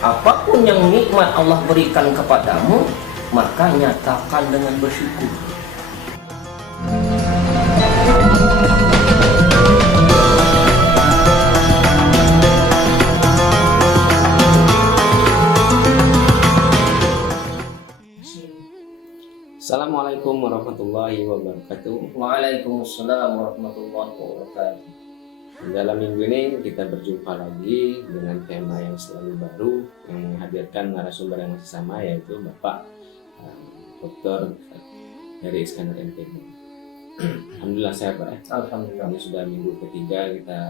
Apapun yang nikmat Allah berikan kepadamu, maka nyatakan dengan bersyukur. Assalamualaikum warahmatullahi wabarakatuh. Waalaikumsalam warahmatullahi wabarakatuh. Dalam minggu ini kita berjumpa lagi dengan tema yang selalu baru, yang menghadirkan narasumber yang masih sama, yaitu Bapak Dr. Heri Iskandar MPD. Alhamdulillah sehat Pak ya. Alhamdulillah. Ini sudah minggu ketiga kita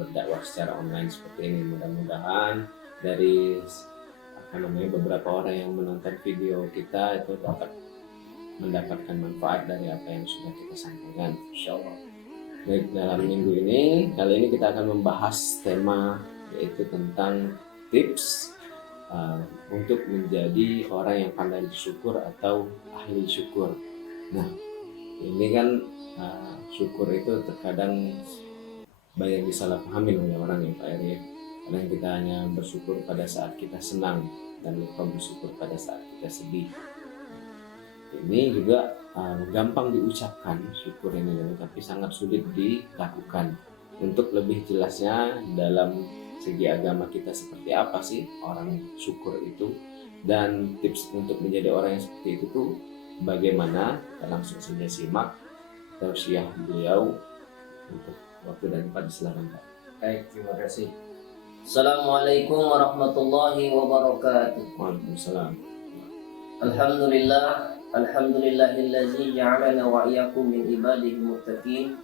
berdakwah secara online seperti ini. Mudah-mudahan dari beberapa orang yang menonton video kita itu dapat mendapatkan manfaat dari apa yang sudah kita sampaikan, insyaallah. Baik, dalam minggu ini, kali ini kita akan membahas tema yaitu tentang tips untuk menjadi orang yang pandai bersyukur atau ahli syukur. Nah, ini kan syukur itu terkadang banyak disalahpahami oleh orang yang Pak Eri. Kadang kita hanya bersyukur pada saat kita senang dan lupa bersyukur pada saat kita sedih. Ini juga gampang diucapkan syukur ini, tapi sangat sulit dilakukan. Untuk lebih jelasnya dalam segi agama kita seperti apa sih orang syukur itu, dan tips untuk menjadi orang yang seperti itu tuh bagaimana, kita langsung saja simak tausiah beliau. Untuk waktu dan tempat silakan Pak. Baik, terima kasih. Assalamualaikum warahmatullahi wabarakatuh. Waalaikumsalam. Alhamdulillah, alhamdulillahillazi ja'alana wa iyyakum min ibadihi muttaqin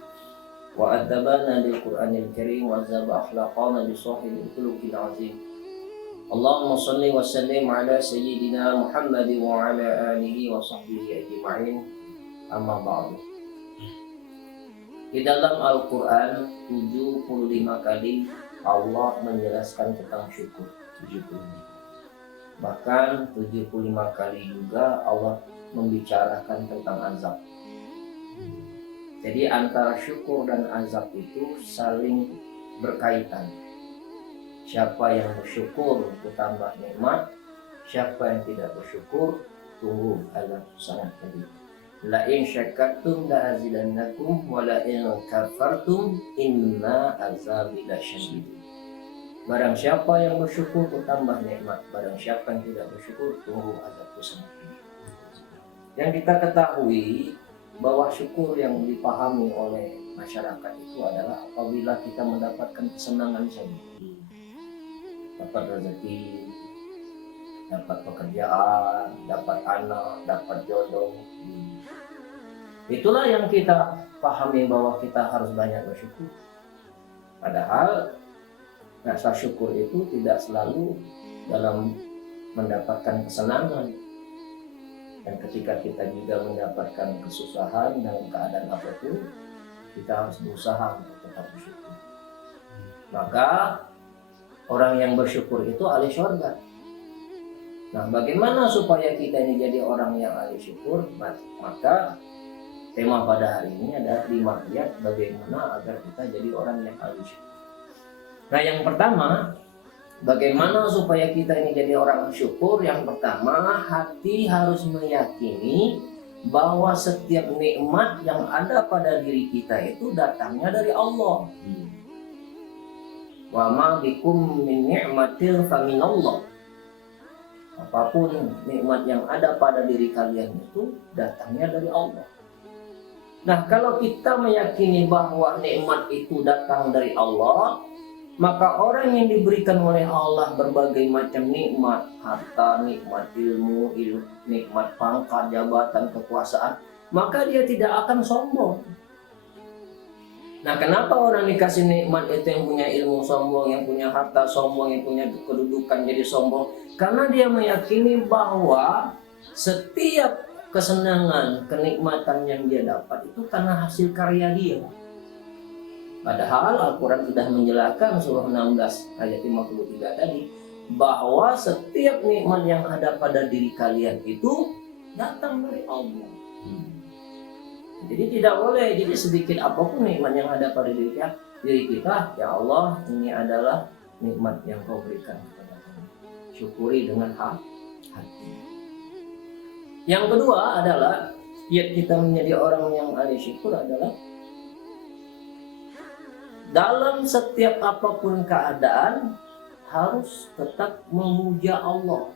wa adabana bil Qur'anil Karim wa zaba akhlaqana bi sahibil khuluqil azim. Allahumma shalli wa sallim ala sayyidina Muhammad wa ala alihi wa sahbihi ajma'in. Amma ba'du. Di dalam Al-Qur'an 75 kali Allah menjelaskan tentang syukur. 75. Bahkan 75 kali juga Allah membicarakan tentang azab. Jadi antara syukur dan azab itu saling berkaitan. Siapa yang bersyukur bertambah nikmat, siapa yang tidak bersyukur tunggu azab sangat pedih. La in syakartum la azidannakum wa la in kafartum inna azabi lasyadid. Barang siapa yang bersyukur bertambah nikmat, barang siapa yang tidak bersyukur tunggu azabku sangat pedih. Yang kita ketahui bahwa syukur yang dipahami oleh masyarakat itu adalah apabila kita mendapatkan kesenangan saja, dapat rezeki, dapat pekerjaan, dapat anak, dapat jodoh. Itulah yang kita pahami bahwa kita harus banyak bersyukur. Padahal rasa syukur itu tidak selalu dalam mendapatkan kesenangan. Dan ketika kita juga mendapatkan kesusahan dalam keadaan apapun, kita harus berusaha untuk tetap bersyukur. Maka orang yang bersyukur itu ahli surga. Nah, bagaimana supaya kita ini jadi orang yang ahli syukur? Maka tema pada hari ini ada 5 ayat bagaimana agar kita jadi orang yang ahli syukur. Nah, yang pertama, bagaimana supaya kita ini jadi orang syukur? Yang pertama, hati harus meyakini bahwa setiap nikmat yang ada pada diri kita itu datangnya dari Allah. Wa ma bikum min ni'matin faminallah. Apapun nikmat yang ada pada diri kalian itu datangnya dari Allah. Nah, kalau kita meyakini bahwa nikmat itu datang dari Allah, maka orang yang diberikan oleh Allah berbagai macam nikmat, harta, nikmat ilmu, nikmat pangkat, jabatan, kekuasaan, maka dia tidak akan sombong. Nah, kenapa orang dikasih nikmat itu yang punya ilmu sombong, yang punya harta sombong, yang punya kedudukan jadi sombong? Karena dia meyakini bahwa setiap kesenangan, kenikmatan yang dia dapat itu karena hasil karya dia. Padahal Al-Quran sudah menjelaskan surah 16 ayat 53 tadi bahwa setiap nikmat yang ada pada diri kalian itu datang dari Allah. Jadi tidak boleh, jadi sedikit apapun nikmat yang ada pada diri kita, ya Allah, ini adalah nikmat yang kau berikan kepada kami. Syukuri dengan hati. Yang kedua adalah kiat kita menjadi orang yang ahli syukur adalah dalam setiap apapun keadaan harus tetap memuja Allah.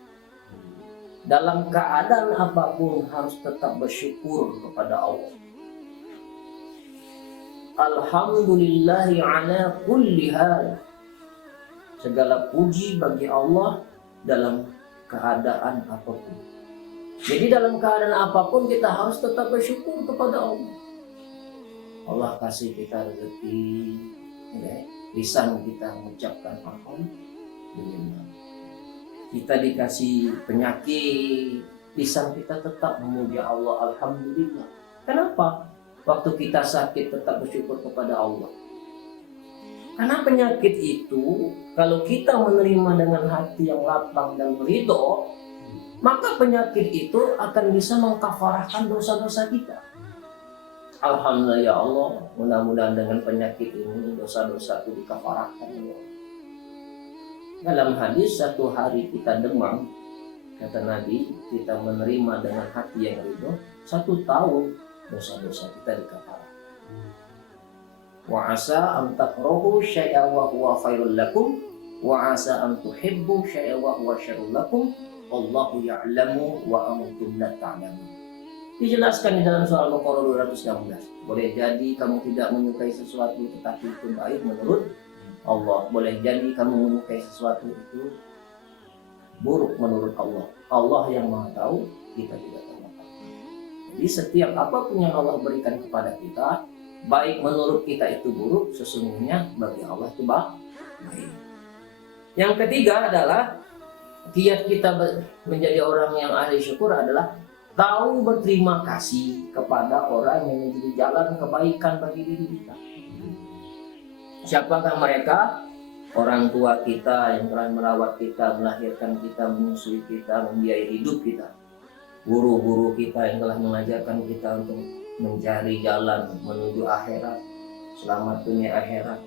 Dalam keadaan apapun harus tetap bersyukur kepada Allah. Alhamdulillahi ala kulli hal. Segala puji bagi Allah dalam keadaan apapun. Jadi dalam keadaan apapun kita harus tetap bersyukur kepada Allah. Allah kasih kita rezeki, lisan kita mengucapkan alhamdulillah. Kita dikasih penyakit, lisan kita tetap memuja Allah, alhamdulillah. Kenapa? Waktu kita sakit tetap bersyukur kepada Allah. Karena penyakit itu kalau kita menerima dengan hati yang lapang dan ridho, maka penyakit itu akan bisa mengkafarahkan dosa-dosa kita. Alhamdulillah ya Allah, mudah-mudahan dengan penyakit ini dosa-dosa itu dikafarahkan ya Allah. Dalam hadis, satu hari kita demam, kata Nabi, kita menerima dengan hati yang ridho, 1 tahun dosa-dosa kita dikafarahkan. Wa asa an takrahu syai'a wa huwa khairul lakum wa asa an tuhibbu syai'a wa huwa syarrul lakum wallahu ya'lamu wa antum la ta'lamun. Dijelaskan di dalam surah Al-Baqarah 216. Boleh jadi kamu tidak menyukai sesuatu tetapi itu baik menurut Allah. Boleh jadi kamu menyukai sesuatu itu buruk menurut Allah. Allah yang Maha tahu, kita tidak tahu. Jadi setiap apapun yang Allah berikan kepada kita, baik menurut kita itu buruk, sesungguhnya bagi Allah itu baik. Yang ketiga adalah kiat kita menjadi orang yang ahli syukur adalah tahu berterima kasih kepada orang yang menjadi jalan kebaikan bagi diri kita. Siapakah mereka? Orang tua kita yang telah merawat kita, melahirkan kita, menyusui kita, membiayai hidup kita. Guru-guru kita yang telah mengajarkan kita untuk mencari jalan menuju akhirat, selamat dunia akhirat.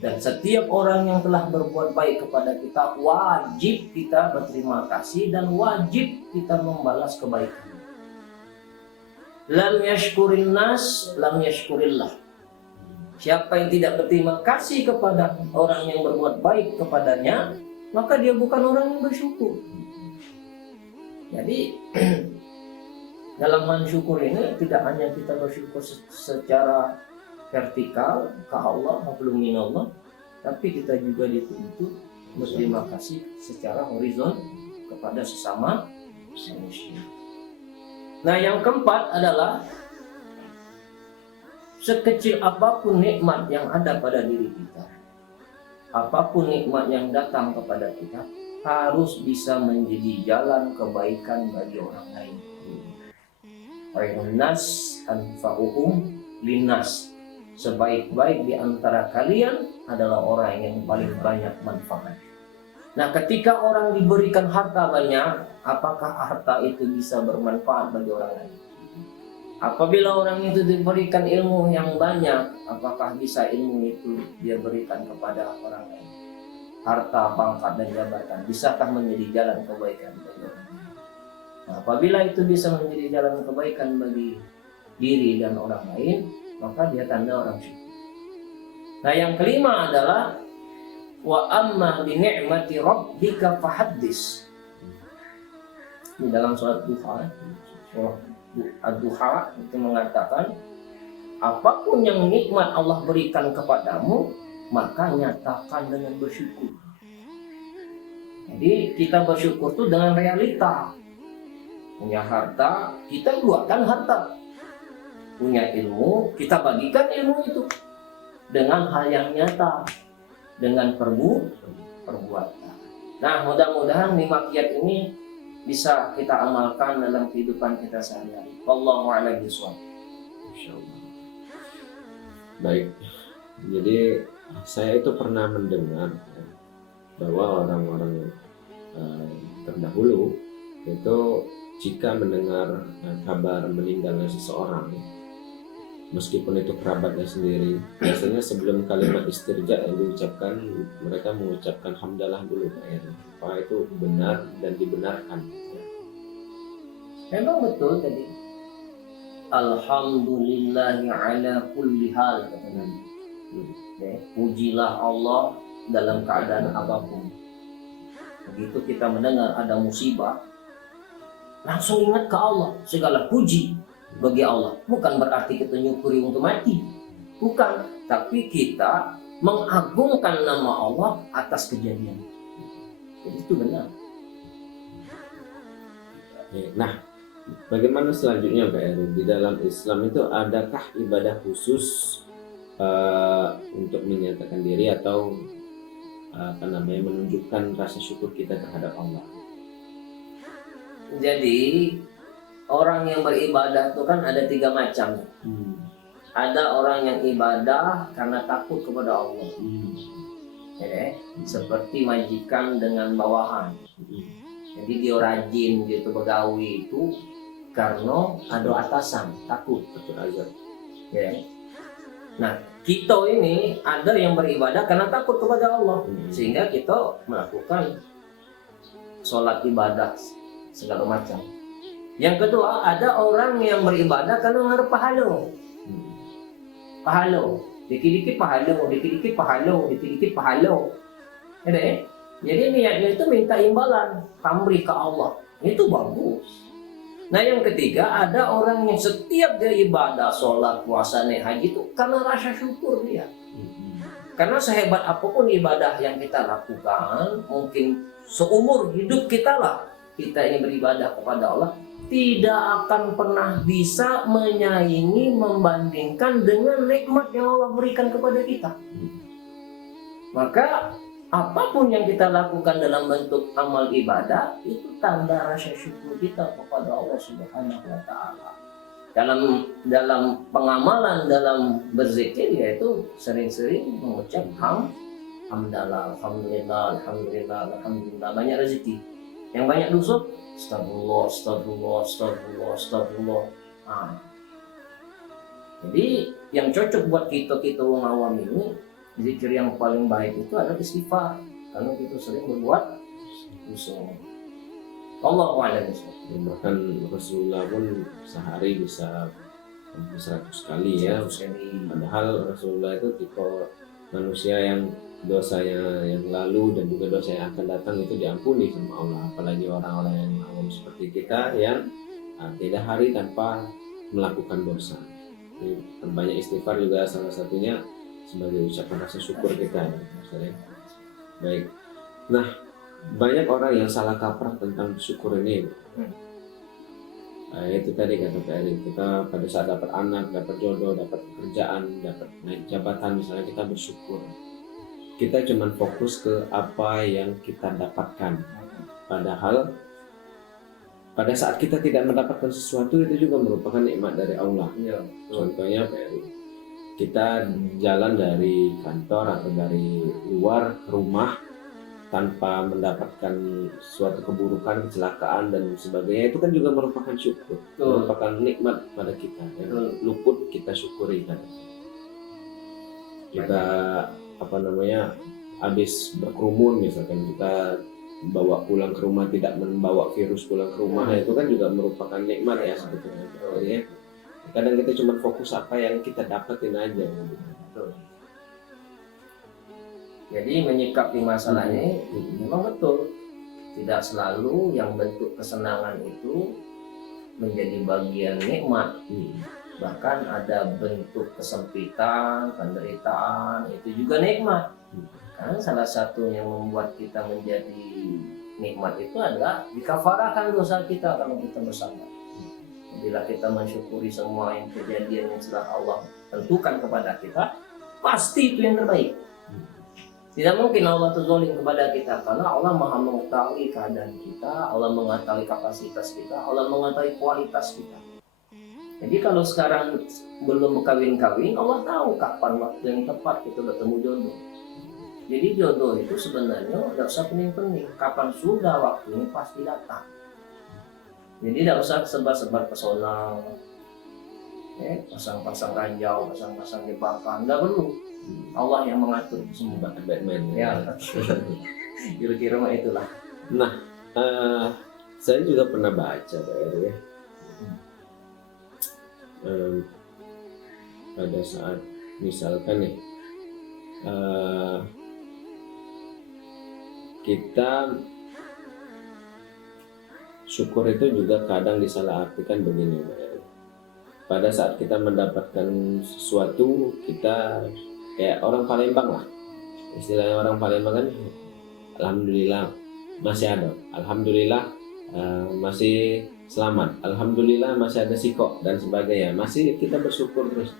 Dan setiap orang yang telah berbuat baik kepada kita, wajib kita berterima kasih dan wajib kita membalas kebaikan. Lam yashkurin nas, lam yashkurillah. Siapa yang tidak berterima kasih kepada orang yang berbuat baik kepadanya, maka dia bukan orang yang bersyukur. Jadi dalam mensyukur ini tidak hanya kita bersyukur secara vertikal ke Allah, hablum minallah, tapi kita juga dituntut berterima kasih secara horizontal kepada sesama manusia. Nah, yang keempat adalah sekecil apapun nikmat yang ada pada diri kita, apapun nikmat yang datang kepada kita, harus bisa menjadi jalan kebaikan bagi orang lain. Khairun nas anfa'uhum linnas. Sebaik-baik di antara kalian adalah orang yang paling banyak manfaat. Nah, ketika orang diberikan harta banyak, apakah harta itu bisa bermanfaat bagi orang lain? Apabila orang itu diberikan ilmu yang banyak, apakah bisa ilmu itu dia berikan kepada orang lain? Harta, pangkat, dan jabatan, bisakah menjadi jalan kebaikan bagi orang lain? Nah, apabila itu bisa menjadi jalan kebaikan bagi diri dan orang lain, maka dia tanda orang syukur. Nah, yang kelima adalah wa amma bi ni'mati rabbika fahaddis. Di dalam surat Duha, surah Ad-Duha itu mengatakan, apapun yang nikmat Allah berikan kepadamu, maka nyatakan dengan bersyukur. Jadi kita bersyukur itu dengan realita. Punya harta, kita luahkan harta. Punya ilmu, kita bagikan ilmu itu dengan hal yang nyata, dengan perbuatan. Nah, mudah-mudahan 5 kiat ini bisa kita amalkan dalam kehidupan kita sehari-hari. Wallahu a'lam bishawab. Insyaallah. Baik. Jadi saya itu pernah mendengar bahwa orang-orang terdahulu itu jika mendengar kabar meninggalnya seseorang, meskipun itu kerabatnya sendiri, biasanya sebelum kalimat istirja yang diucapkan, mereka mengucapkan hamdalah dulu Pak Eri. Apa itu benar dan dibenarkan. Memang betul tadi. Alhamdulillahi ala kulli hal, kata Nabi. Ya, pujilah Allah dalam keadaan apapun. Begitu kita mendengar ada musibah, langsung ingat ke Allah. Segala puji bagi Allah. Bukan berarti kita nyukuri untuk mati. Bukan. Tapi kita mengagungkan nama Allah atas kejadian. Jadi itu benar. Nah, bagaimana selanjutnya Pak Eri? Di dalam Islam itu adakah ibadah khusus untuk menyatakan diri atau menunjukkan rasa syukur kita terhadap Allah? Jadi orang yang beribadah itu kan ada 3 macam. Ada orang yang ibadah karena takut kepada Allah. Seperti majikan dengan bawahan. Jadi dia rajin gitu begawi itu karena ada atasan, takut azab. Nah, kita ini ada yang beribadah karena takut kepada Allah, sehingga kita melakukan sholat ibadah segala macam. Yang kedua, ada orang yang beribadah karena mengharap pahala. Pahala, dikit-dikit pahala, dikit-dikit pahala, dikit-dikit pahala. Jadi niatnya itu minta imbalan, pamrih ke Allah. Itu bagus. Nah, yang ketiga, ada orang yang setiap dia ibadah, sholat, puasa, naik haji itu karena rasa syukur dia. Karena sehebat apapun ibadah yang kita lakukan, mungkin seumur hidup kita lah, kita ini beribadah kepada Allah, tidak akan pernah bisa menyaingi, membandingkan dengan nikmat yang Allah berikan kepada kita. Maka apapun yang kita lakukan dalam bentuk amal ibadah itu tanda rasa syukur kita kepada Allah Subhanahu wa taala. Dalam pengamalan, dalam berzikir, yaitu sering-sering mengucap hamdalah, alhamdulillah, alhamdulillah, alhamdulillah. Banyak rezeki. Yang banyak dosa, astagfirullah, astagfirullah, astagfirullah, astagfirullah. Jadi yang cocok buat kita orang awam ini, zikir yang paling baik itu adalah istighfar, karena kita sering berbuat dosa. Allahu a'lam. Bahkan Rasulullah pun sehari bisa 100 kali ya. Padahal Rasulullah itu tipe manusia yang dosanya yang lalu dan juga dosa yang akan datang itu diampuni sama Allah. Apalagi orang-orang yang awam seperti kita yang tidak hari tanpa melakukan dosa. Jadi, banyak istighfar juga salah satunya sebagai ucapan rasa syukur kita. Baik. Nah, banyak orang yang salah kaprah tentang syukur ini. Itu tadi kata Pak Eri, kita pada saat dapat anak, dapat jodoh, dapat pekerjaan, dapat naik jabatan, misalnya kita bersyukur. Kita cuma fokus ke apa yang kita dapatkan. Padahal pada saat kita tidak mendapatkan sesuatu, itu juga merupakan nikmat dari Allah. Contohnya Pak Eri, kita jalan dari kantor atau dari luar rumah tanpa mendapatkan suatu keburukan, kecelakaan dan sebagainya, itu kan juga merupakan syukur, merupakan nikmat pada kita yang luput kita syukuri kan. Kita habis berkerumun misalkan, kita bawa pulang ke rumah, tidak membawa virus pulang ke rumah, itu kan juga merupakan nikmat ya sebetulnya. Kadang kita cuma fokus apa yang kita dapetin aja. Jadi menyikapi masalahnya memang betul. Tidak selalu yang bentuk kesenangan itu menjadi bagian nikmat. Bahkan ada bentuk kesempitan, penderitaan, itu juga nikmat. Karena salah satu yang membuat kita menjadi nikmat itu adalah dikafarakan dosa kita kalau kita bersabar. Bila kita mensyukuri semua yang kejadian yang telah Allah tentukan kepada kita, pasti itu yang terbaik. Tidak mungkin Allah terzalim kepada kita, karena Allah Maha mengetahui keadaan kita, Allah mengetahui kapasitas kita, Allah mengetahui kualitas kita. Jadi kalau sekarang belum kawin-kawin, Allah tahu kapan waktu yang tepat kita bertemu jodoh. Jadi jodoh itu sebenarnya tidak usah pening-pening, kapan sudah waktunya pasti datang. Jadi tidak usah sebar-sebar pesona. pasang-pasang ranjau, pasang-pasang jebakan, nggak perlu. Allah yang mengatur semua. Batman Ya, kira-kira mah itulah. Nah, saya juga pernah baca Pak Eri ya. Pada saat misalkan nih kita syukur itu juga kadang disalahartikan begini Pak Eri. Pada saat kita mendapatkan sesuatu, kita kayak orang Palembang lah, istilahnya orang Palembang kan, alhamdulillah masih ada, alhamdulillah masih selamat, alhamdulillah masih ada sikok dan sebagainya, masih kita bersyukur terus.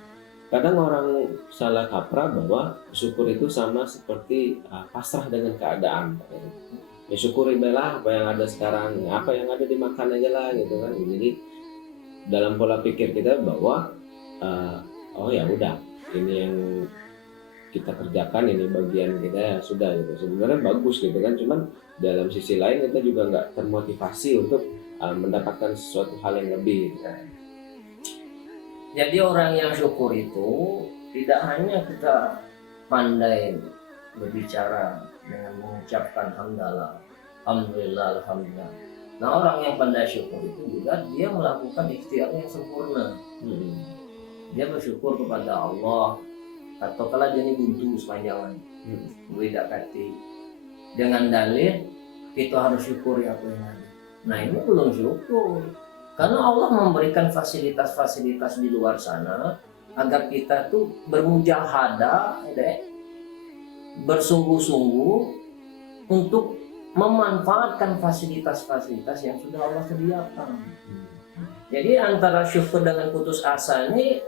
Kadang orang salah kaprah bahwa syukur itu sama seperti pasrah dengan keadaan. Ya syukuri lah apa yang ada sekarang, apa yang ada dimakan aja lah gitu kan. Jadi dalam pola pikir kita bahwa oh ya udah, ini yang kita kerjakan, ini bagian kita, ya sudah gitu. Sebenarnya bagus gitu kan, cuman dalam sisi lain kita juga nggak termotivasi untuk mendapatkan sesuatu hal yang lebih. Jadi orang yang syukur itu tidak hanya kita pandai berbicara dengan mengucapkan hamdalah, alhamdulillah, alhamdulillah. Nah, orang yang pandai syukur itu juga dia melakukan ikhtiar yang sempurna. Dia bersyukur kepada Allah, atau kalau jadi buntu sepanjang tidak kati dengan dalil kita harus syukuri apa yang ada. Nah, ini belum syukur. Karena Allah memberikan fasilitas-fasilitas di luar sana agar kita tuh bermujahadah, bersungguh-sungguh untuk memanfaatkan fasilitas-fasilitas yang sudah Allah sediakan. Jadi antara syukur dengan putus asa ini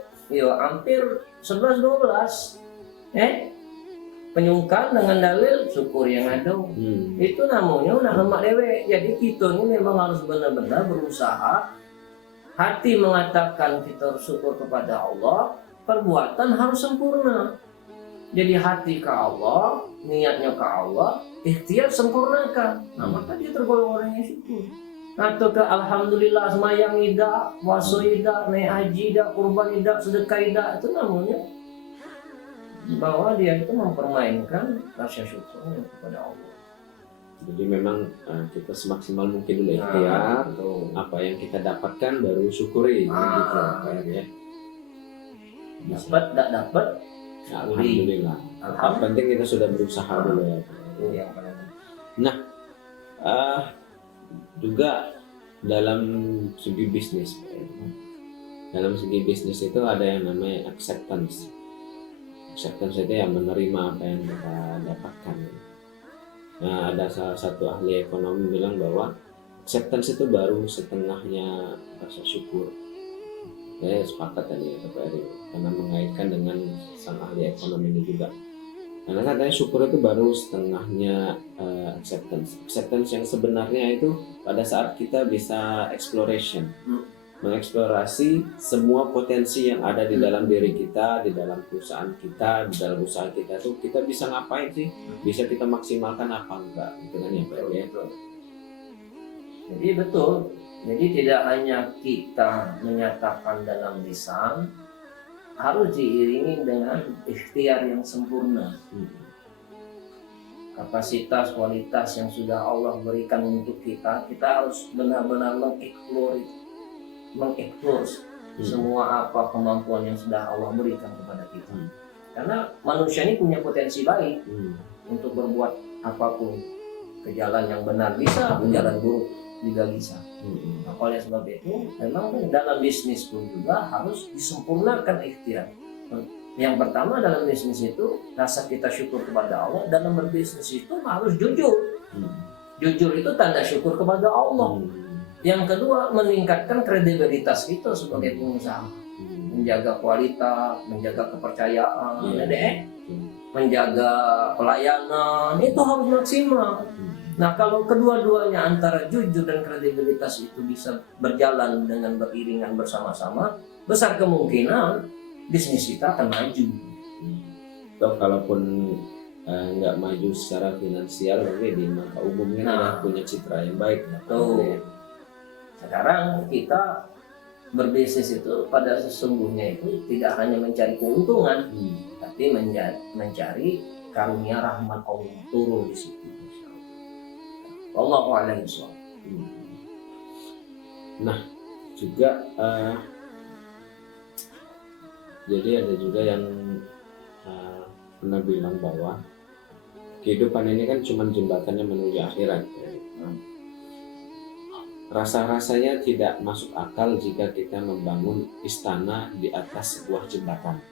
hampir 11-12. Penyungkan dengan dalil syukur yang ada. Itu namanya nak lemak dewe. Jadi kita ini memang harus benar-benar berusaha. Hati mengatakan kita harus syukur kepada Allah, perbuatan harus sempurna. Jadi hati ke Allah, niatnya ke Allah, ikhtiar sempurnakan. Nah, maka dia tergolong orang yang syukur. Atau ke alhamdulillah semayang ida, puasa ida, naik haji ida, kurban ida, sedekah ida, itu namanya bahwa dia itu mempermainkan rasa syukurnya kepada Allah. Jadi memang kita semaksimal mungkin dulu ikhtiar, apa yang kita dapatkan baru syukuri gitu ya. Dapat tidak dapat, ya, alhamdulillah. Yang penting kita sudah berusaha dulu ya. Nah, juga dalam segi bisnis, itu ada yang namanya acceptance. Acceptance itu yang menerima apa yang kita dapatkan. Nah, ada salah satu ahli ekonomi bilang bahwa acceptance itu baru setengahnya rasa syukur. Saya sepakat tadi ya Pak Eri, karena mengaitkan dengan sang ahli ekonomi ini juga. Karena katanya syukur itu baru setengahnya acceptance. Acceptance yang sebenarnya itu pada saat kita bisa exploration, mengeksplorasi semua potensi yang ada di dalam diri kita, di dalam perusahaan kita, di dalam usaha kita tuh kita bisa ngapain sih? Bisa kita maksimalkan apa enggak? Gitu kan ya Pak ya. Jadi betul. Jadi tidak hanya kita menyatakan dalam lisan, harus diiringi dengan ikhtiar yang sempurna. Kapasitas, kualitas yang sudah Allah berikan untuk kita harus benar-benar mengeksplor semua apa kemampuan yang sudah Allah berikan kepada kita. Karena manusia ini punya potensi baik untuk berbuat apapun. Ke jalan yang benar bisa, ke jalan buruk juga bisa. Nah, oleh sebab itu, memang dalam bisnis pun juga harus disempurnakan ikhtiar. Yang pertama dalam bisnis itu, rasa kita syukur kepada Allah. Dalam berbisnis itu harus jujur. Jujur itu tanda syukur kepada Allah. Yang kedua, meningkatkan kredibilitas kita sebagai pengusaha. Menjaga kualitas, menjaga kepercayaan, menjaga pelayanan, itu harus maksimal. Nah, kalau kedua-duanya antara jujur dan kredibilitas itu bisa berjalan dengan beriringan bersama-sama, besar kemungkinan bisnis kita akan maju. Toh kalaupun nggak maju secara finansial, tapi di mata umumnya kita punya citra yang baik. Tuh. Sekarang kita berbisnis itu pada sesungguhnya itu tidak hanya mencari keuntungan, tapi mencari karunia rahmat Allah turun di situ. Wallahu a'lam bishawab. Nah, juga jadi ada juga yang pernah bilang bahwa kehidupan ini kan cuma jembatannya menuju akhirat. Rasa-rasanya tidak masuk akal jika kita membangun istana di atas sebuah jembatan.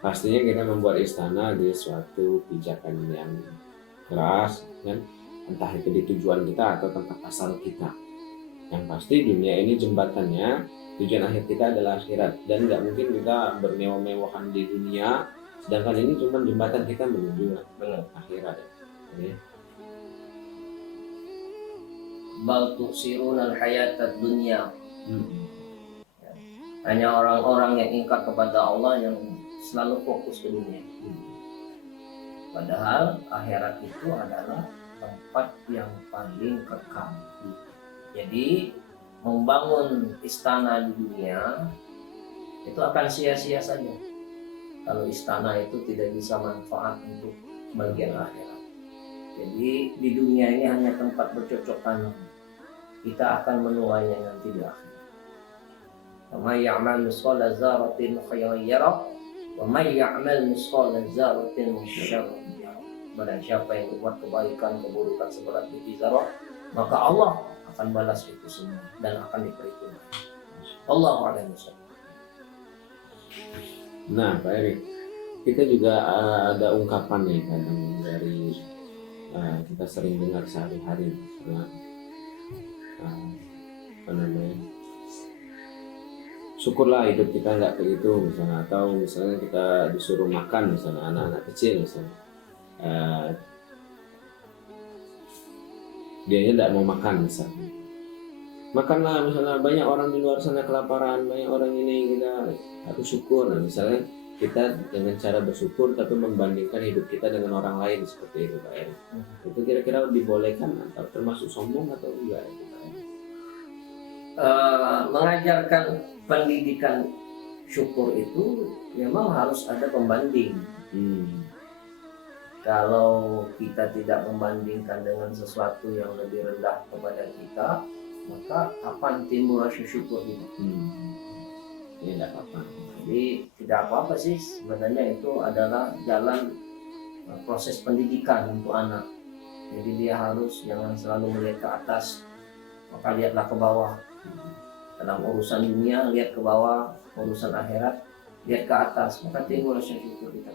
Pastinya kita membuat istana di suatu pijakan yang keras, kan? Entah itu di tujuan kita atau tempat asal kita. Yang pasti dunia ini jembatannya, tujuan akhir kita adalah akhirat, dan nggak mungkin kita bermewah-mewahan di dunia, sedangkan ini cuma jembatan kita menuju akhirat. Ya. Bal tu'siruna al-hayatad dunya. Hanya orang-orang yang ingkar kepada Allah yang selalu fokus ke dunia. Padahal akhirat itu adalah tempat yang paling kekal. Jadi membangun istana di dunia itu akan sia-sia saja kalau istana itu tidak bisa manfaat untuk bagian akhirat. Jadi di dunia ini hanya tempat bercocok tanam. Kita akan menuainya nanti di akhirat. Wa may ya'mal mithqala dzarratin khairan yarah wa may ya'mal mithqala dzarratin syarran yarah. Barang siapa yang berbuat kebaikan, keburukan seberat biji zarah, maka Allah akan balas itu semua dan akan diperhitungkan. Allahu a'lam bishawab. Nah, Pak Eri, kita juga ada ungkapan nih kadang dari kita sering dengar sehari-hari, syukurlah hidup kita nggak kayak gitu misalnya, atau misalnya kita disuruh makan misalnya anak-anak kecil misalnya, dianya tidak mau makan misalnya, makanlah misalnya, banyak orang di luar sana kelaparan, banyak orang ini, kita harus syukur. Nah, misalnya kita dengan cara bersyukur tapi membandingkan hidup kita dengan orang lain seperti itu, Pak Eri. Itu kira-kira dibolehkan atau termasuk sombong atau enggak, Pak Eri? Mengajarkan pendidikan syukur itu memang harus ada pembanding. Kalau kita tidak membandingkan dengan sesuatu yang lebih rendah kepada kita, maka kapan timbul rasa syukur itu? Ya tidak apa-apa. Jadi tidak apa-apa sih, sebenarnya itu adalah jalan proses pendidikan untuk anak. Jadi dia harus jangan selalu melihat ke atas, maka lihatlah ke bawah. Dalam urusan dunia lihat ke bawah, urusan akhirat lihat ke atas, maka timbul rasa syukur kita.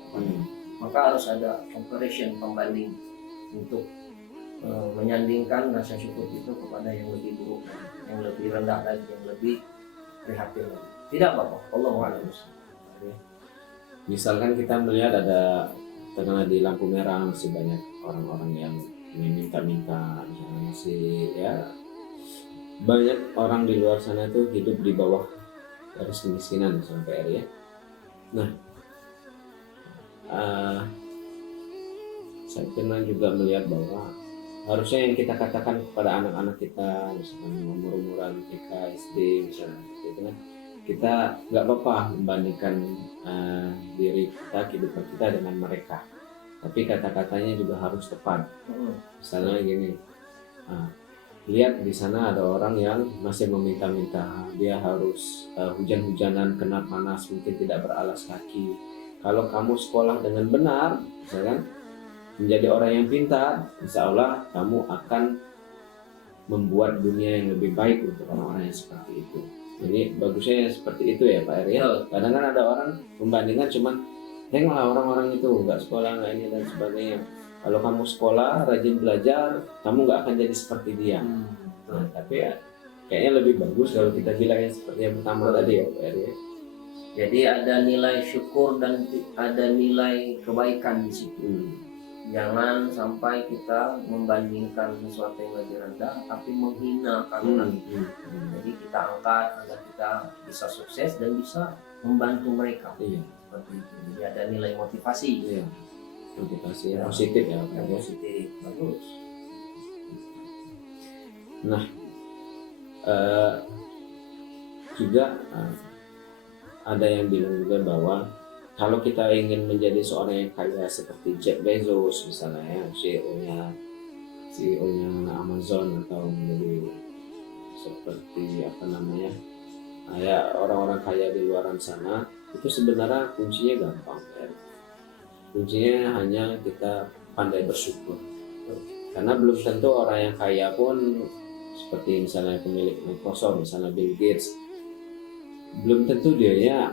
Maka harus ada comparison, pembanding untuk menyandingkan rasa syukur itu kepada yang lebih buruk, yang lebih rendah lagi, yang lebih prihatin lagi. Tidak apa-apa, Allahu a'lam. Misalkan kita melihat ada terkena di lampu merah, masih banyak orang-orang yang minta-minta, misalnya masih ya banyak orang di luar sana itu hidup di bawah garis kemiskinan sampai ya. Nah, saya pernah juga melihat bahwa harusnya yang kita katakan kepada anak-anak kita, misalkan umur-umuran TK, SD, misalnya, gitu kan, kita nggak apa-apa membandingkan diri kita, kehidupan kita dengan mereka, tapi kata-katanya juga harus tepat. Misalnya gini, lihat di sana ada orang yang masih meminta-minta, dia harus hujan-hujanan, kena panas, mungkin tidak beralas kaki. Kalau kamu sekolah dengan benar, misalkan menjadi orang yang pintar, insya Allah kamu akan membuat dunia yang lebih baik untuk orang-orang yang seperti itu. Jadi bagusnya seperti itu ya Pak Eri. Kadang kan ada orang membandingkan cuman, tengoklah orang-orang itu nggak sekolah, nggak ini dan sebagainya. Kalau kamu sekolah, rajin belajar, kamu nggak akan jadi seperti dia. Nah, tapi ya, kayaknya lebih bagus kalau kita bilang yang seperti yang pertama tadi ya Pak Eri. Jadi ada nilai syukur dan ada nilai kebaikan di situ. Jangan sampai kita membandingkan sesuatu yang lebih rendah, tapi menghina orang itu. Jadi kita angkat agar kita bisa sukses dan bisa membantu mereka. Seperti itu. Jadi ada nilai motivasi. Motivasi yang positif ya. Yang positif, bagus. Nah, juga ada yang bilang juga bahwa kalau kita ingin menjadi seorang yang kaya seperti Jeff Bezos misalnya ya, CEO-nya Amazon, atau menjadi seperti apa namanya, ya orang-orang kaya di luar sana, itu sebenarnya kuncinya gampang ya. Kuncinya hanya kita pandai bersyukur. Karena belum tentu orang yang kaya pun seperti misalnya pemilik Microsoft, misalnya Bill Gates, belum tentu dia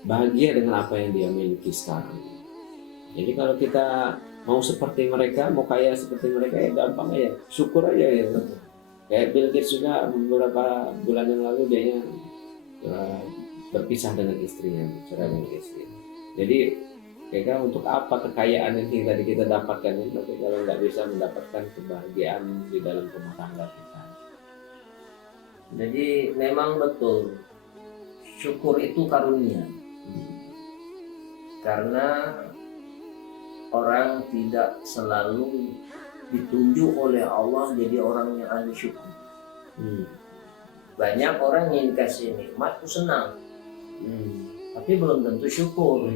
bahagia dengan apa yang dia miliki sekarang. Jadi kalau kita mau seperti mereka, mau kaya seperti mereka, ya gampang aja, syukur aja ya. Kayak Bill Gates juga beberapa bulan yang lalu dia berpisah dengan istrinya, cerai dengan istrinya. Jadi kira-kira untuk apa kekayaan yang tadi kita dapatkan ini, tapi kalau nggak bisa mendapatkan kebahagiaan di dalam rumah tangga kita. Jadi memang betul, syukur itu karunia. Karena orang tidak selalu ditunjuk oleh Allah jadi orang yang ahli syukur. Banyak orang yang dikasih nikmat itu senang, tapi belum tentu syukur.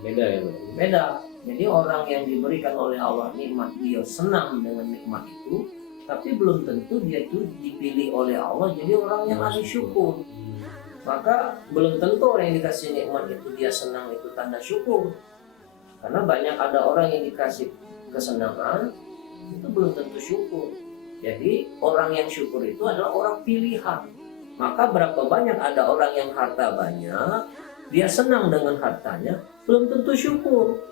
Beda ya, Pak? Beda. Jadi orang yang diberikan oleh Allah nikmat, dia senang dengan nikmat itu, tapi belum tentu dia itu dipilih oleh Allah jadi orang yang ahli syukur. Maka belum tentu orang yang dikasih nikmat itu dia senang, itu tanda syukur. Karena banyak ada orang yang dikasih kesenangan itu belum tentu syukur. Jadi orang yang syukur itu adalah orang pilihan. Maka berapa banyak ada orang yang harta banyak, dia senang dengan hartanya, belum tentu syukur.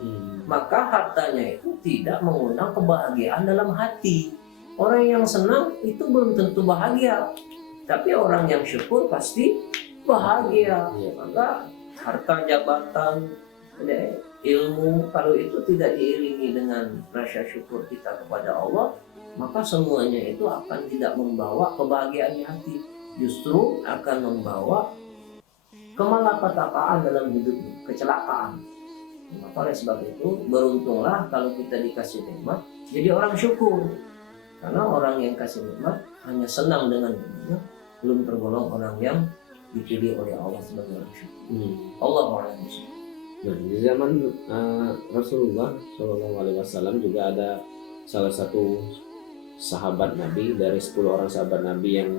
Maka hartanya itu tidak mengundang kebahagiaan dalam hati. Orang yang senang itu belum tentu bahagia, tapi orang yang syukur pasti bahagia. Maka harta, jabatan, ilmu, kalau itu tidak diiringi dengan rasa syukur kita kepada Allah, maka semuanya itu akan tidak membawa kebahagiaan di hati, justru akan membawa kemalapetakaan dalam hidupnya, kecelakaan. Maka oleh sebab itu beruntunglah kalau kita dikasih nikmat jadi orang syukur. Karena orang yang kasih nikmat hanya senang dengan nikmatnya, belum tergolong orang yang dipilih oleh Allah sebagai orang syukur. Allah a'lam. Nah, di zaman Rasulullah SAW juga ada salah satu sahabat Nabi dari 10 orang sahabat Nabi yang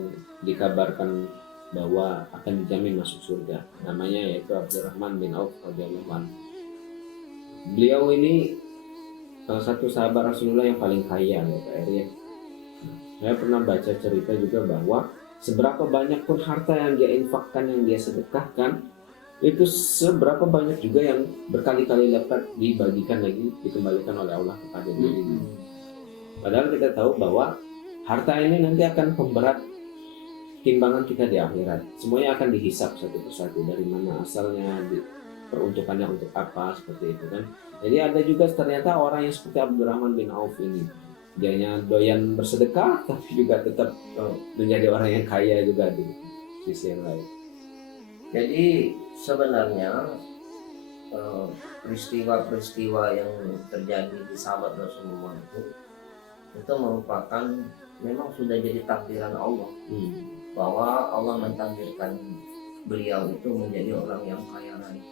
dikabarkan bahwa akan dijamin masuk surga. Namanya yaitu Abdurrahman bin Auf radhiyallahu anhu. Beliau ini salah satu sahabat Rasulullah yang paling kaya ya Pak Eri. Saya pernah baca cerita juga bahwa seberapa banyak pun harta yang dia infakkan, yang dia sedekahkan, itu seberapa banyak juga yang berkali-kali lipat dibagikan lagi, dikembalikan oleh Allah kepada dirinya. Padahal kita tahu bahwa harta ini nanti akan pemberat timbangan kita di akhirat. Semuanya akan dihisap satu persatu, dari mana asalnya, peruntukannya untuk apa, seperti itu kan. Jadi ada juga ternyata orang yang seperti Abdurrahman bin Auf ini, dianya doyan bersedekah tapi juga tetap menjadi orang yang kaya juga di sisi yang lain. Jadi sebenarnya peristiwa-peristiwa yang terjadi di sahabat Rasulullah itu merupakan memang sudah jadi takdiran Allah, bahwa Allah mentakdirkan beliau itu menjadi orang yang kaya raya.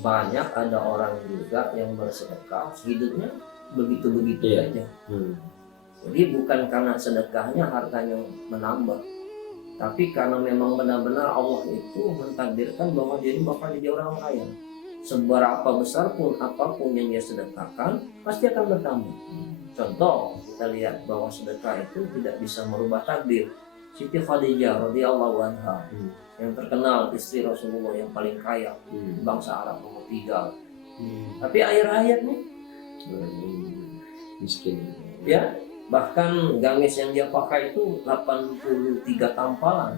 Banyak ada orang juga yang bersedekah hidupnya begitu-begitu aja. Jadi bukan karena sedekahnya hartanya menambah, tapi karena memang benar-benar Allah itu mentakdirkan bahwa dia bakal jadi orang kaya. Seberapa besar pun apapun yang dia sedekahkan pasti akan bertambah. Contoh, kita lihat bahwa sedekah itu tidak bisa merubah takdir. Siti Khadijah radhiyallahu anha, yang terkenal istri Rasulullah yang paling kaya, bangsa Arab nomor 3. Tapi akhir-akhirnya miskin. Ya, bahkan gamis yang dia pakai itu 83 tampalan.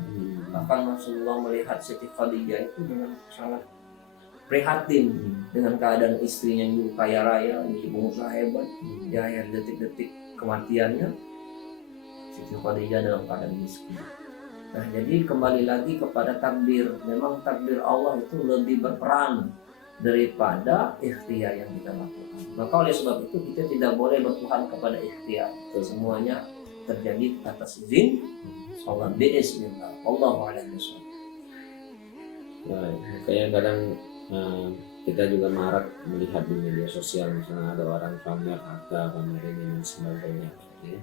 Bahkan Rasulullah melihat Siti Khadijah itu dengan sangat prihatin dengan keadaan istrinya yang dulu kaya raya, pengusaha hebat. Di akhir detik-detik kematiannya, Siti Khadijah dalam keadaan miskin. Nah, jadi kembali lagi kepada takdir. Memang takdir Allah itu lebih berperan daripada ikhtiar yang kita lakukan. Maka oleh sebab itu kita tidak boleh bertuhan kepada ikhtiar. Semuanya terjadi atas izin Allah, biiznillah. Allahu a'lam bishawab. Nah, kayak kadang kita juga marak melihat di media sosial, misalnya ada orang pamer harta, pamer ini dan sebagainya. Ya.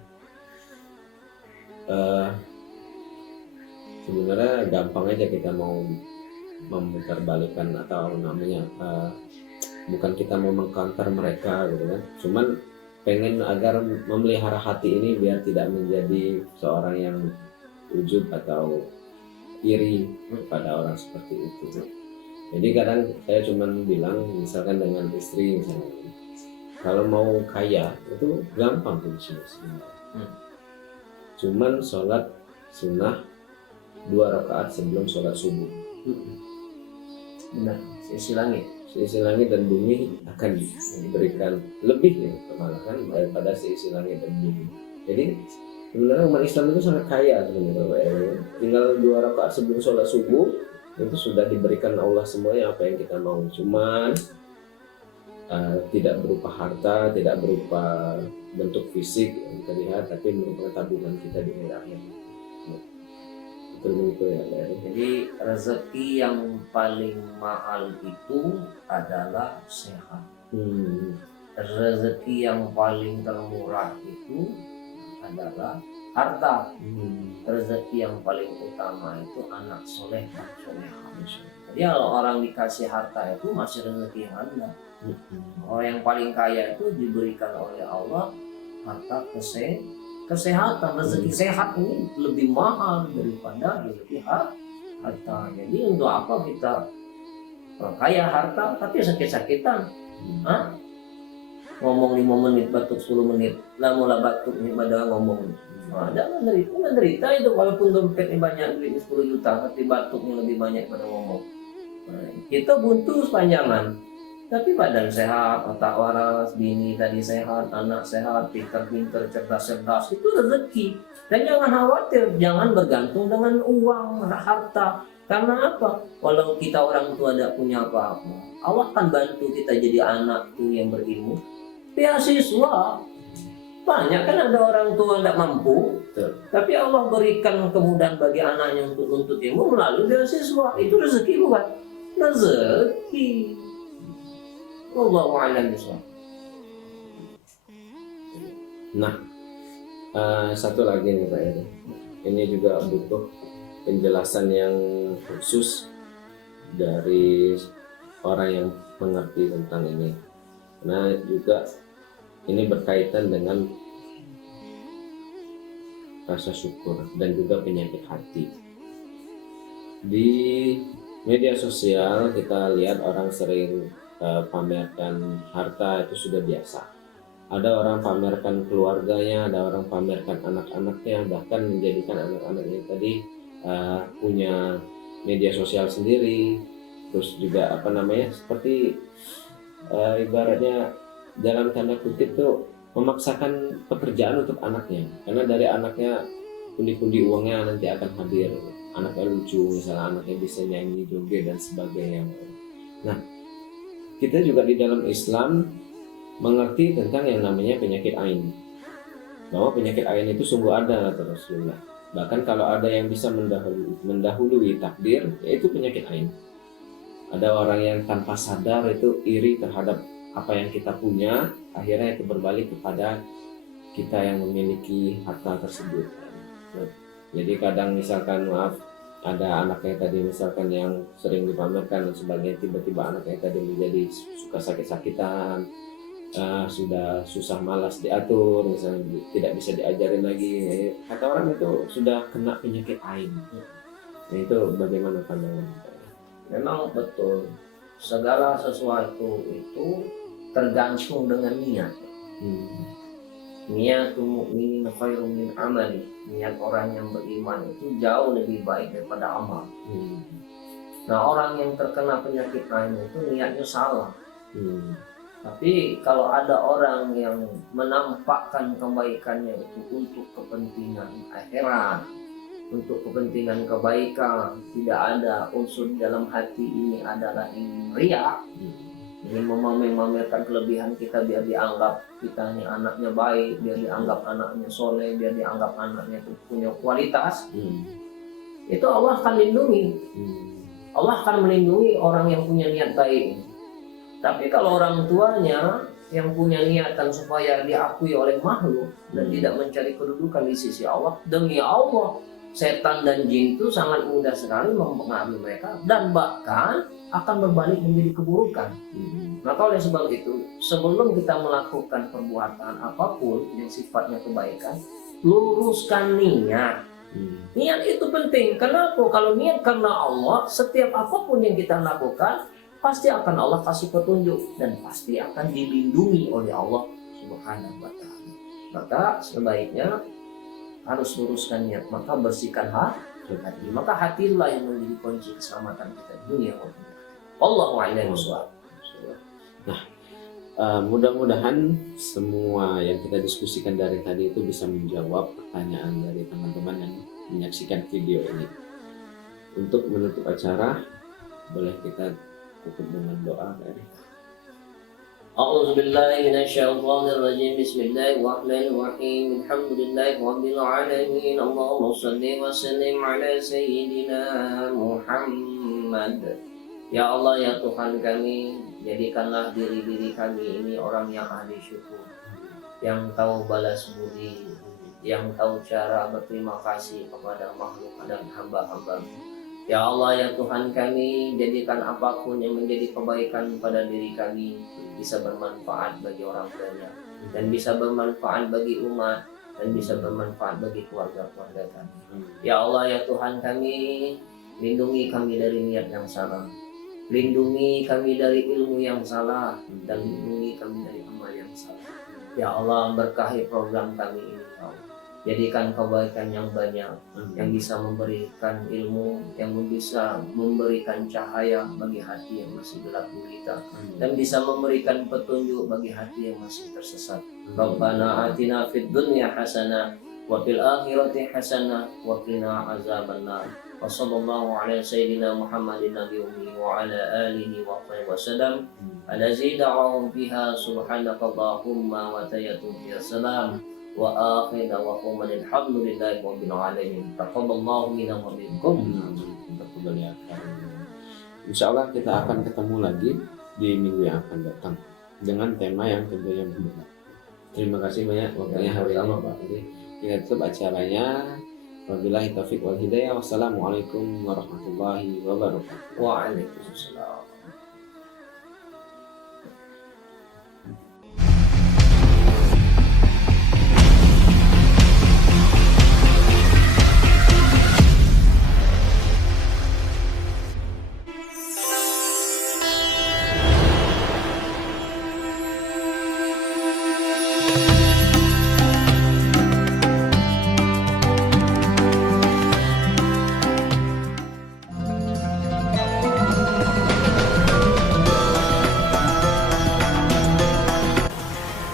Sebenarnya gampang aja kita mau memutarbalikkan atau namanya bukan kita mau mengcounter mereka gitu kan, cuman pengen agar memelihara hati ini biar tidak menjadi seorang yang ujub atau iri pada orang seperti itu. Jadi kadang saya cuman bilang, misalkan dengan istri misalnya, kalau mau kaya itu gampang tuh sebenarnya. Cuman sholat sunnah 2 rakaat sebelum sholat subuh. Benar, seisi langit. Seisi langit dan bumi akan diberikan lebih ya, malahan daripada seisi langit dan bumi. Jadi sebenarnya umat Islam itu sangat kaya sebenarnya. Tinggal 2 rakaat sebelum sholat subuh itu sudah diberikan Allah semuanya apa yang kita mau. Cuman tidak berupa harta, tidak berupa bentuk fisik yang terlihat, tapi merupakan tabungan kita di akhirat. Betul ya. Jadi rezeki yang paling mahal itu adalah sehat. Rezeki yang paling termurah itu adalah harta. Rezeki yang paling utama itu anak soleh dan soleha. Jadi kalau orang dikasih harta itu masih rezeki yang rendah. Orang yang paling kaya itu diberikan oleh Allah harta kesehatan. Rezeki sehat ini lebih mahal daripada rezeki harta. Jadi untuk apa kita kaya harta tapi sakit-sakitan? Ngomong 5 menit, batuk 10 menit, lah mulai batuk nih pada ngomong. Jangan menderita itu, walaupun dompetnya banyak, duitnya 10 juta, tapi batuknya lebih banyak pada ngomong. Kita buntu sepanjangan, tapi badan sehat, otak waras, bini tadi sehat, anak sehat, pintar-pintar, cerdas-cerdas, itu rezeki. Dan jangan khawatir, jangan bergantung dengan uang, harta. Karena apa? Kalau kita orang tua tidak punya apa-apa, Allah akan bantu kita jadi anak tuh yang berilmu. Beasiswa, banyak kan ada orang tua tidak mampu, tapi Allah berikan kemudahan bagi anaknya untuk nuntut ilmu melalui beasiswa. Itu rezeki bukan? Rezeki. Wallahu a'lam bishawab. Nah, satu lagi nih Pak Edi. Ini juga butuh penjelasan yang khusus dari orang yang mengerti tentang ini. Nah, juga ini berkaitan dengan rasa syukur dan juga penyakit hati. Di media sosial kita lihat orang sering pamerkan harta, itu sudah biasa. Ada orang pamerkan keluarganya, ada orang pamerkan anak-anaknya, bahkan menjadikan anak-anaknya tadi punya media sosial sendiri. Terus juga seperti ibaratnya dalam tanda kutip tuh memaksakan pekerjaan untuk anaknya, karena dari anaknya pundi-pundi uangnya nanti akan hadir. Anaknya lucu, misalnya anaknya bisa nyanyi, joget dan sebagainya. Nah, kita juga di dalam Islam mengerti tentang yang namanya penyakit ain, bahwa penyakit ain itu sungguh ada kata Rasulullah. Bahkan kalau ada yang bisa mendahului takdir, yaitu penyakit ain. Ada orang yang tanpa sadar itu iri terhadap apa yang kita punya, akhirnya itu berbalik kepada kita yang memiliki harta tersebut. Jadi kadang misalkan ada anaknya tadi misalkan yang sering dipamerkan dan sebagainya, tiba-tiba anaknya tadi menjadi suka sakit-sakitan, sudah susah malas diatur, misalnya tidak bisa diajarin lagi. Kata orang itu sudah kena penyakit ain. Nah, itu bagaimana pandangan? Memang betul, segala sesuatu itu tergantung dengan niat. Niatul mu'minin khairun min amali. Niat orang yang beriman itu jauh lebih baik daripada amal. Nah, orang yang terkena penyakit ain itu niatnya salah. Tapi kalau ada orang yang menampakkan kebaikannya itu untuk kepentingan akhirat, untuk kepentingan kebaikan, tidak ada unsur dalam hati ini adalah ingin riya, ingin memamerkan kelebihan kita biar dianggap kita ini anaknya baik, biar dianggap anaknya soleh, biar dianggap anaknya itu punya kualitas, itu Allah akan lindungi. Allah akan melindungi orang yang punya niat baik. Tapi kalau orang tuanya yang punya niatan supaya diakui oleh makhluk dan tidak mencari kedudukan di sisi Allah, demi Allah, setan dan jin itu sangat mudah sekali mempengaruhi mereka dan bahkan akan berbalik menjadi keburukan. Maka oleh sebab itu, sebelum kita melakukan perbuatan apapun yang sifatnya kebaikan, luruskan niat. Niat itu penting. Kenapa? Kalau niat karena Allah, setiap apapun yang kita lakukan pasti akan Allah kasih petunjuk dan pasti akan dilindungi oleh Allah Subhanahu wa Ta'ala. Maka sebaiknya harus luruskan niat, maka bersihkan hati. Maka hatilah yang menjadi kunci keselamatan kita di dunia dan akhirat. Allahu a'lam bishawab. Nah, mudah-mudahan semua yang kita diskusikan dari tadi itu bisa menjawab pertanyaan dari teman-teman yang menyaksikan video ini. Untuk menutup acara, boleh kita tutup dengan doa dari A'udzu billahi minasyaitonir rajim. Bismillahirrahmanirrahim. Alhamdulillahi rabbil alamin. Allahumma shalli wa sallim ala sayyidina Muhammad. Ya Allah, ya Tuhan kami, jadikanlah diri-diri kami ini orang yang ahli syukur, yang tahu balas budi, yang tahu cara berterima kasih kepada makhluk dan hamba-hamba. Ya Allah, ya Tuhan kami, jadikan apapun yang menjadi kebaikan pada diri kami bisa bermanfaat bagi orang banyak dan bisa bermanfaat bagi umat dan bisa bermanfaat bagi keluarga-keluarga kami. Ya Allah, ya Tuhan kami, lindungi kami dari niat yang salah, lindungi kami dari ilmu yang salah, dan lindungi kami dari amal yang salah. Ya Allah, berkahi program kami ini, ya Allah. Jadikan kebaikan yang banyak, yang bisa memberikan ilmu, yang bisa memberikan cahaya bagi hati yang masih gelap gulita, dan bisa memberikan petunjuk bagi hati yang masih tersesat. Rabbana atina fid dunya hasanah wa fil akhirati hasanah wa qina azabannar. Wa sallallahu ala sayyidina Muhammadin nabiyyi wa ala alihi wa sahbihi wasallam. Alazi da'awum fiha subhanakallahumma wa tayyatu fiha salam. Wa akhir da'wakum alhamdulillahi rabbil alamin. Taqabbalallahu minna wa minkum. Insyaallah kita akan ketemu lagi di minggu yang akan datang dengan tema yang tentunya berbeda. Terima kasih banyak waktunya hari ini, Pak. Kita tutup acaranya. Wabillahi taufiq wal hidayah. Wassalamualaikum warahmatullahi wabarakatuh. Waalaikumsalam.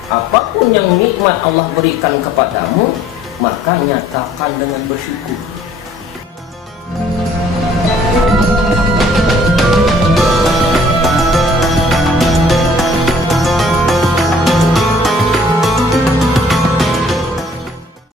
Apapun yang nikmat Allah berikan kepadamu, maka nyatakan dengan bersyukur.